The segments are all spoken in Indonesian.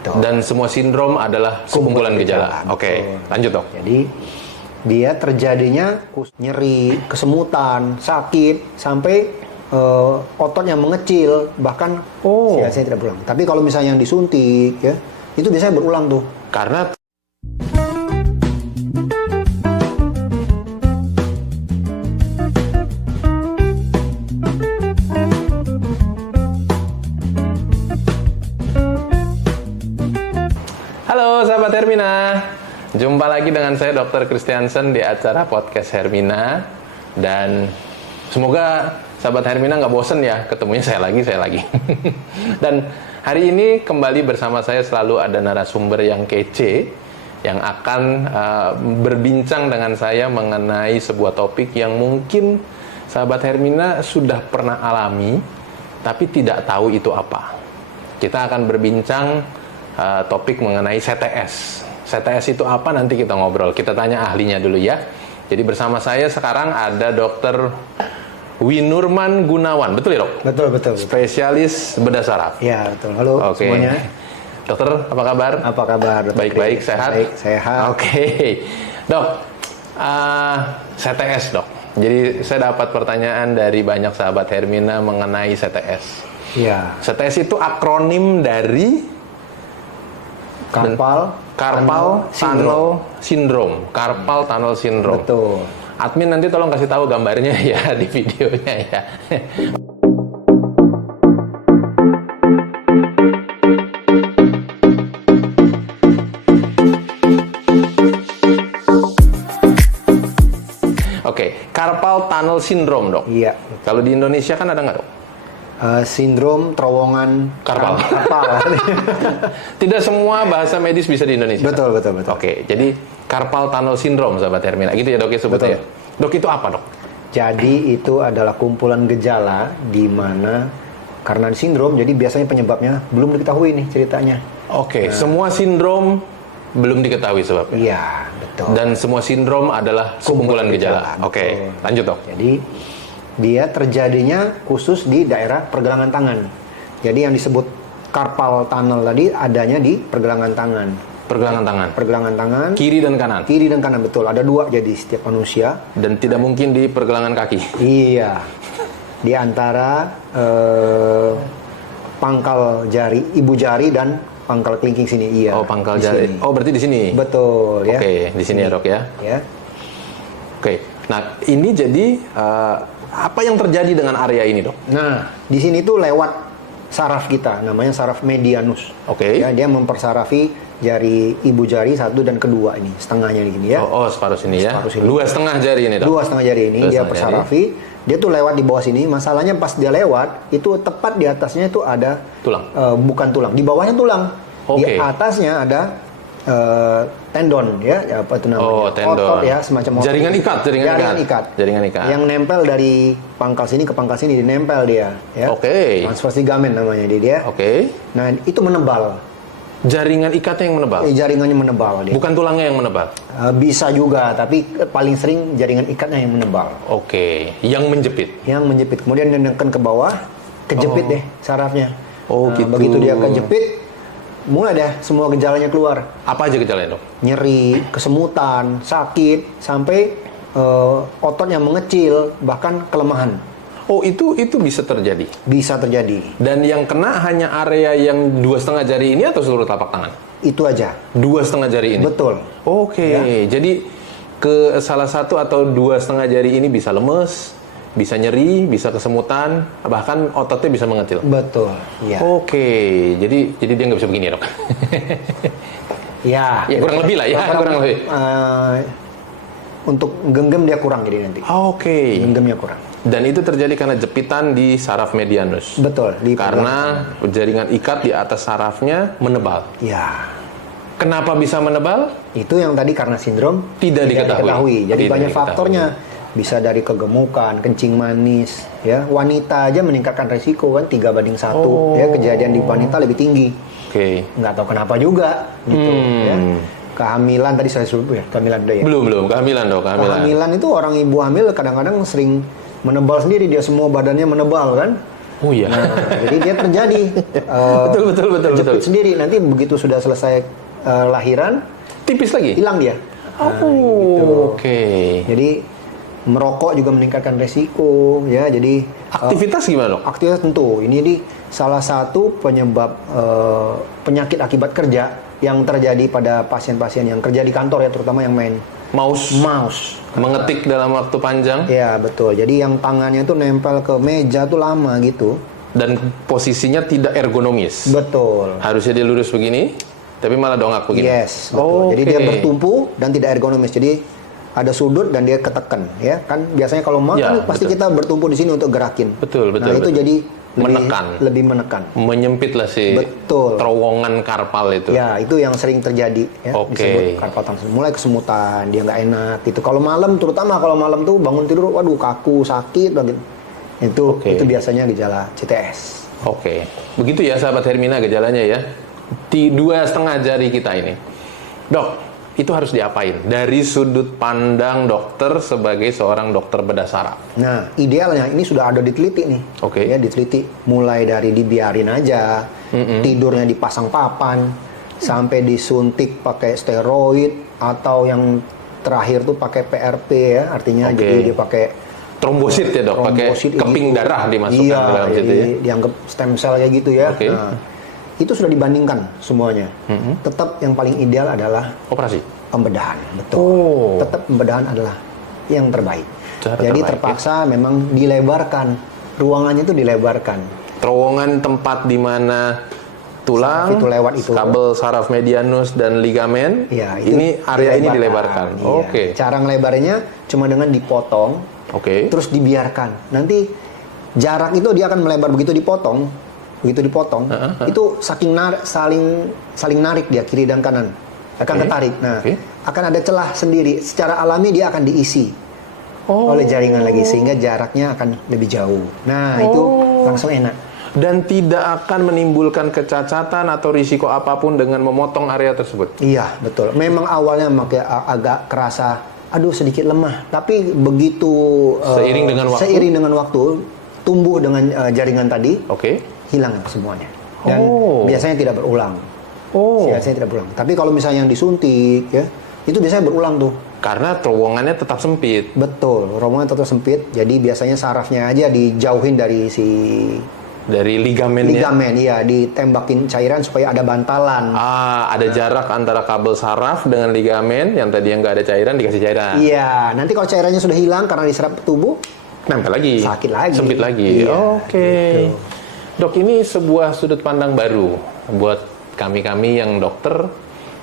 Betul. Dan semua sindrom adalah sekumpulan gejala. Oke, lanjut dok. Jadi dia terjadinya nyeri, kesemutan, sakit, sampai otot yang mengecil, bahkan biasanya tidak berulang. Tapi kalau misalnya yang disuntik, ya itu biasanya berulang tuh. Karena halo sahabat Hermina, jumpa lagi dengan saya Dr. Christiansen di acara podcast Hermina. Dan semoga sahabat Hermina nggak bosen ya ketemunya saya lagi. Dan hari ini kembali bersama saya selalu ada narasumber yang kece yang akan berbincang dengan saya mengenai sebuah topik yang mungkin sahabat Hermina sudah pernah alami tapi tidak tahu itu apa. Kita akan berbincang topik mengenai CTS. CTS itu apa? Nanti kita ngobrol. Kita tanya ahlinya dulu ya. Jadi bersama saya sekarang ada Dr. Winurman Gunawan. Betul ya dok? Betul. Spesialis bedah saraf. Ya betul. Halo semuanya. Dokter, apa kabar? Apa kabar? Baik-baik, sehat? Baik, sehat. Oke. Dok, CTS dok. Jadi saya dapat pertanyaan dari banyak sahabat Hermina mengenai CTS. Ya. CTS itu akronim dari Carpal Tunnel Syndrome. Carpal Tunnel Syndrome. Betul. Admin nanti tolong kasih tahu gambarnya ya di videonya ya. Oke, Carpal Tunnel Syndrome dok. Iya. Kalau di Indonesia kan ada nggak dok? Sindrom terowongan Carpal. Tidak semua bahasa medis bisa di Indonesia. Betul. Oke, jadi Carpal Tunnel Syndrome sahabat Hermina. Gitu ya dok ya sebutnya. Dok itu apa dok? Jadi itu adalah kumpulan gejala di mana karena sindrom, jadi biasanya penyebabnya belum diketahui nih ceritanya. Oke, semua sindrom belum diketahui sebabnya. Iya, betul. Dan semua sindrom adalah sekumpulan gejala. Oke, lanjut dok. Jadi dia terjadinya khusus di daerah pergelangan tangan. Jadi yang disebut carpal tunnel tadi adanya di pergelangan tangan. Pergelangan tangan. Kiri dan kanan. Kiri dan kanan, betul. Ada dua jadi setiap manusia. Dan tidak mungkin di pergelangan kaki. Iya. Di antara pangkal jari, ibu jari dan pangkal kelingking sini. Iya. Oh, pangkal jari. Sini. Oh, berarti di sini. Betul ya. Oke, di sini ya dok ya. Ya. Oke. Nah, ini jadi apa yang terjadi dengan area ini dok? Nah, di sini tuh lewat saraf kita, namanya saraf medianus. Oke. Ya, dia mempersarafi jari ibu jari satu dan kedua ini, setengahnya gini ya. Oh, separuh sini ya. Separuh sini. 2,5 jari ini dok. 2,5 jari ini dia persarafi. Dia tuh lewat di bawah sini. Masalahnya pas dia lewat, itu tepat di atasnya itu ada tulang. Bukan tulang, di bawahnya tulang. Oke. Di atasnya ada tendon ya, apa itu namanya? Oh, tendon. Otot ya, semacam otot. Jaringan ikat. Yang nempel dari pangkal sini ke pangkal sini, dinempel dia ya. Oke. Transverse ligament namanya dia. Oke. Nah, itu menebal. Jaringan ikatnya yang menebal? Jaringannya menebal dia. Bukan tulangnya yang menebal? Bisa juga, tapi paling sering jaringan ikatnya yang menebal. Oke, yang menjepit? Yang menjepit, kemudian menekan ke bawah, kejepit deh sarafnya. Oh gitu. Begitu dia kejepit, mulai deh semua gejalanya keluar. Apa aja gejalanya dok? Nyeri, kesemutan, sakit, sampai otot yang mengecil, bahkan kelemahan. Oh itu bisa terjadi? Bisa terjadi. Dan yang kena hanya area yang 2,5 jari ini atau seluruh telapak tangan? Itu aja. 2,5 jari ini? Betul. Oke, ya. Jadi ke salah satu atau 2,5 jari ini bisa lemes, bisa nyeri, bisa kesemutan, bahkan ototnya bisa mengecil? Betul, ya. Oke, jadi dia nggak bisa begini dok? Ya. Ya kurang lebih lah ya, kurang lebih. Untuk genggam dia kurang jadi nanti. Oke. Genggamnya kurang. Dan itu terjadi karena jepitan di saraf medianus. Betul. Karena jaringan ikat di atas sarafnya menebal. Ya. Kenapa bisa menebal? Itu yang tadi karena sindrom tidak diketahui. Jadi banyak faktornya. Bisa dari kegemukan, kencing manis, ya. Wanita aja meningkatkan resiko kan 3:1. Ya, kejadian di wanita lebih tinggi. Oke. Nggak tahu kenapa juga gitu ya. Kehamilan tadi saya sebut ya, kehamilan deh ya. Belum, kehamilan dok, Kehamilan itu orang ibu hamil kadang-kadang sering menebal sendiri, dia semua badannya menebal kan. Oh iya. Nah, jadi dia terjadi betul. jepit sendiri. Nanti begitu sudah selesai lahiran, Tipis lagi. hilang dia. Oh, oke. Jadi merokok juga meningkatkan resiko, ya. Jadi Aktivitas gimana, Dok? aktivitas tentu ini salah satu penyebab penyakit akibat kerja yang terjadi pada pasien-pasien yang kerja di kantor, ya, terutama yang main mouse. Mengetik dalam waktu panjang. Ya, betul. Jadi yang tangannya tuh nempel ke meja tuh lama gitu. Dan posisinya tidak ergonomis. Betul. Harusnya dia lurus begini, tapi malah dongak begini. Yes, betul. Jadi dia bertumpu dan tidak ergonomis. Jadi ada sudut dan dia ketekan, ya. Kan biasanya kalau makan Ya, pasti kita bertumpu di sini untuk gerakin. Betul. Nah, itu jadi lebih menekan. Menyempit lah si Betul. terowongan karpal itu. Ya, itu yang sering terjadi, ya. Oke. Disebut karpal tunnel. Mulai kesemutan, dia nggak enak gitu. Kalau malam, terutama kalau malam tuh bangun tidur, waduh kaku, sakit banget. Itu biasanya gejala CTS. Oke. Begitu ya sahabat Hermina gejalanya ya. Di 2,5 jari kita ini. Dok, itu harus diapain? Dari sudut pandang dokter sebagai seorang dokter bedah saraf. Nah, idealnya ini sudah ada diteliti nih. Oke. Ya, diteliti mulai dari dibiarin aja, tidurnya dipasang papan, sampai disuntik pakai steroid, atau yang terakhir tuh pakai PRP, ya, artinya jadi dia pakai trombosit ya, Dok, pakai keping darah dimasukkan ke dalam situ ya. Dianggap stem cell kayak gitu ya. Oke. Nah, itu sudah dibandingkan semuanya. Tetap yang paling ideal adalah operasi. Pembedahan, betul. Tetap pembedahan adalah yang terbaik. Jadi terpaksa memang dilebarkan, ruangannya itu dilebarkan. Terowongan tempat di mana tulang, itu lewat itu, kabel saraf medianus dan ligamen, ya, ini area ini dilebarkan. Iya. Oke. Cara ngelebarnya cuma dengan dipotong, terus dibiarkan. Nanti jarak itu dia akan melebar begitu dipotong, itu saling narik dia kiri dan kanan. Akan ketarik. Nah, akan ada celah sendiri. Secara alami dia akan diisi oleh jaringan lagi, sehingga jaraknya akan lebih jauh. Nah, itu langsung enak. Dan tidak akan menimbulkan kecacatan atau risiko apapun dengan memotong area tersebut. Iya, betul. Memang awalnya agak kerasa, aduh sedikit lemah. Tapi begitu seiring dengan waktu tumbuh dengan jaringan tadi, hilang semuanya. Dan biasanya tidak berulang. Biasanya tidak berulang. Tapi kalau misalnya yang disuntik, ya, itu biasanya berulang tuh. Karena terowongannya tetap sempit. Betul, terowongan tetap sempit. Jadi biasanya sarafnya aja dijauhin dari ligamennya. Ligamen, iya, ditembakin cairan supaya ada bantalan. Ada jarak antara kabel saraf dengan ligamen, yang tadi yang nggak ada cairan dikasih cairan. Iya, nanti kalau cairannya sudah hilang karena diserap tubuh, nempel lagi. Sakit lagi. Sempit lagi. Iya, gitu. Dok, ini sebuah sudut pandang baru buat kami yang dokter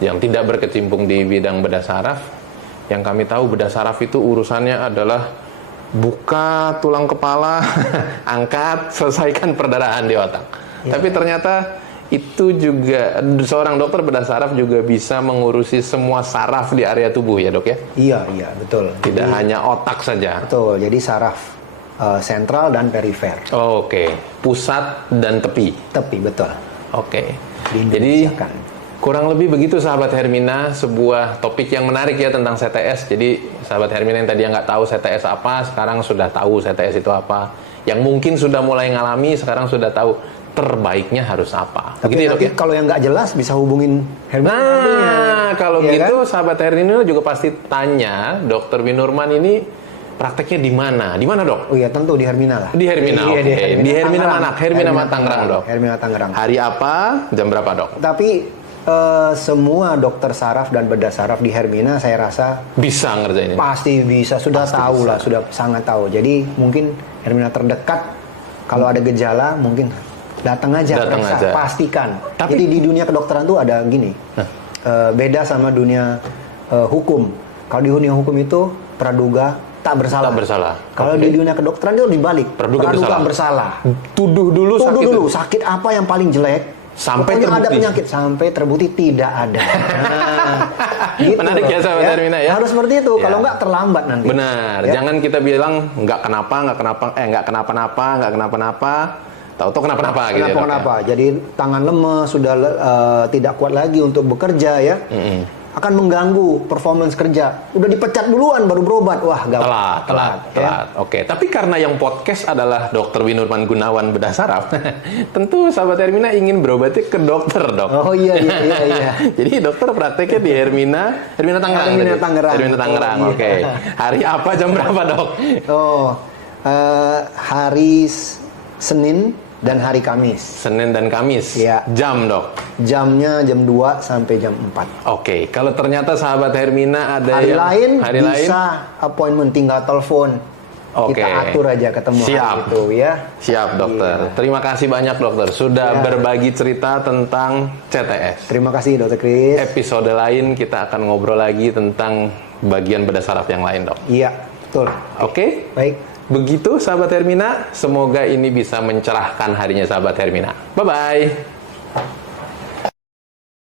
yang tidak berkecimpung di bidang bedah saraf. Yang kami tahu bedah saraf itu urusannya adalah buka tulang kepala, angkat, selesaikan perdarahan di otak. Tapi ternyata itu juga seorang dokter bedah saraf juga bisa mengurusi semua saraf di area tubuh ya, Dok ya? Iya, betul. Tidak hanya otak saja. Betul. Jadi saraf sentral dan perifer. Pusat dan tepi. Tepi, betul. Jadi kurang lebih begitu sahabat Hermina, sebuah topik yang menarik ya tentang CTS. Jadi sahabat Hermina yang tadi nggak tahu CTS apa, sekarang sudah tahu CTS itu apa. Yang mungkin sudah mulai ngalami, sekarang sudah tahu terbaiknya harus apa. Tapi nanti kalau yang nggak jelas bisa hubungin Hermina. Nah, kalau gitu sahabat Hermina juga pasti tanya, Dokter Winurman ini prakteknya di mana? Di mana, Dok? Oh iya, tentu di Hermina lah. Di Hermina, Di Hermina mana? Hermina Tangerang, Dok. Hermina Tangerang. Hari apa? Jam berapa, Dok? Tapi semua dokter saraf dan bedah saraf di Hermina saya rasa bisa ngerjain ini. Pasti bisa, sudah tahu lah, sudah sangat tahu. Jadi mungkin Hermina terdekat, kalau ada gejala mungkin datang aja, pastikan. Jadi di dunia kedokteran tuh ada gini, beda sama dunia hukum. Kalau di dunia hukum itu praduga tak bersalah. Kalau di dunia kedokteran itu dibalik. Praduga bersalah. Tuduh dulu sakit apa yang paling jelek. Sampai terbukti. Ada penyakit sampai terbukti tidak ada. Gitu. Menarik ya sahabat Hermina ya. Harus seperti itu. Kalau nggak terlambat nanti. Benar. Ya? Jangan kita bilang nggak kenapa-napa. Tahu-tahu kenapa-napa gitu. Kenapa-napa. Jadi tangan lemes, sudah tidak kuat lagi untuk bekerja ya. akan mengganggu performance kerja. Udah dipecat duluan baru berobat. Wah, gawat. Telat. Oke, tapi karena yang podcast adalah Dr. Winurman Gunawan Bedah Saraf, tentu sahabat Hermina ingin berobatnya ke dokter, Dok. Oh iya. Jadi dokter prakteknya di Hermina Tangerang. Hermina Tangerang. Oke. Hari apa, jam berapa, Dok? Hari Senin dan hari Kamis. Senin dan Kamis. Iya. Jam, Dok. Jamnya jam 2 sampai jam 4. Oke, kalau ternyata sahabat Hermina ada hari lain bisa appointment, tinggal telepon. Oke. Kita atur aja ketemu hari itu ya. Siap, dokter. Iya. Terima kasih banyak, dokter, sudah berbagi cerita tentang CTS. Terima kasih, Dokter Chris. Episode lain kita akan ngobrol lagi tentang bagian bedah saraf yang lain, Dok. Iya, betul. Oke? Baik. Begitu sahabat Hermina, semoga ini bisa mencerahkan harinya sahabat Hermina. Bye-bye.